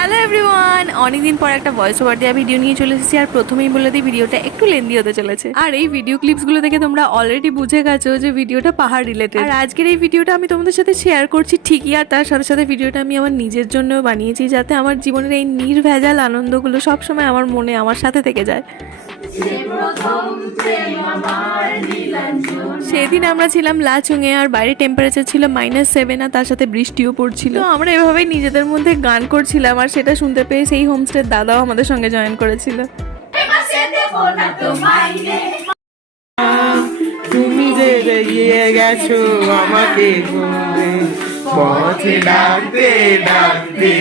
Hello everyone, অনেকদিন পর একটা ভয়েস ওভার দেওয়া ভিডিও নিয়ে চলে এসেছি। আর প্রথমেই বলে দিই, ভিডিওটা একটু লেন্দি হতে চলেছে। আর এই ভিডিও ক্লিপসগুলো দেখে তোমরা অলরেডি বুঝে গেছো যে ভিডিওটা পাহাড় রিলেটেড। আর আজকের এই ভিডিওটা আমি তোমাদের সাথে শেয়ার করছি ঠিকই, আর তার সাথে সাথে ভিডিওটা আমি আমার নিজের জন্য বানিয়েছি, যাতে আমার জীবনের এই নির্ভেজাল আনন্দগুলো সবসময় আমার মনে আমার সাথে থেকে যায়। সেদিন আমরা ছিলাম লাচুংয়ে, আর বাইরে টেম্পারেচার ছিল -7, আর তার সাথে বৃষ্টিও পড়ছিল। তো আমরা এভাবেই নিজেদের মধ্যে গান করছিলাম, আর সেটা শুনতে পেয়ে সেই হোমস্টের দাদাও আমাদের সঙ্গে জয়েন করেছিল। তুমি যে এগিয়ে গেছো আমাকে পথে ডাকতে ডাকতে,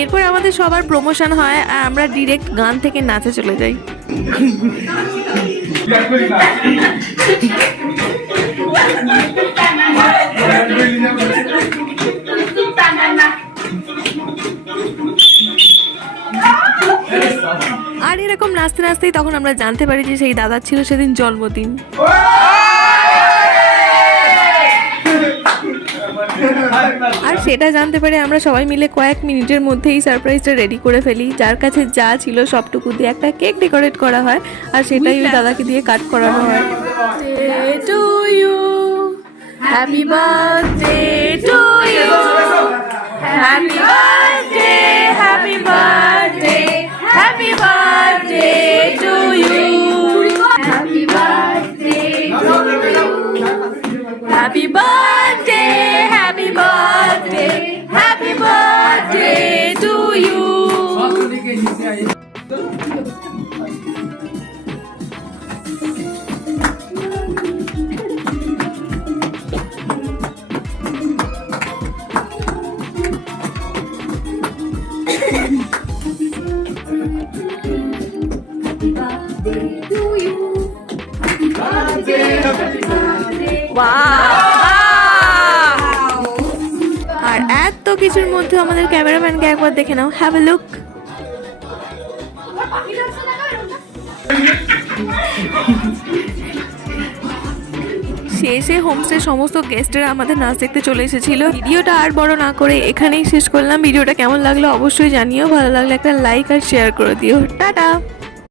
এরপর আমাদের সবার প্রমোশন হয়, আর আমরা ডিরেক্ট গান থেকে নাচে চলে যাই। আর এরকম নাচতে নাচতেই তখন আমরা জানতে পারি যে সেই দাদার ছিল সেদিন জন্মদিন। আর সেটা জানতে পারে আমরা সবাই মিলে কয়েক মিনিটের মধ্যেই সারপ্রাইজটা রেডি করে ফেলি। যার কাছে যা ছিল সবটুকু দিয়ে একটা কেক ডেকোরেট করা হয়, আর সেটাই ওই দাদাকে দিয়ে কাট করানো হয়। To you, happy birthday to you, happy birthday, happy birthday, happy birthday to you, happy birthday to you, happy birthday, happy birthday, happy birthday to you. আর এত কিছুর মধ্যে আমাদের ক্যামেরাম্যানকে একবার দেখে নাও, হ্যাভ এ লুক। শেষে হোমস্টে সমস্ত গেস্টরা আমাদের নাচ দেখতে চলে এসেছিল। ভিডিওটা আর বড় না করে এখানেই শেষ করলাম। ভিডিওটা কেমন লাগলো অবশ্যই জানিও, ভালো লাগলে একটা লাইক আর শেয়ার করে দিও। টাটা।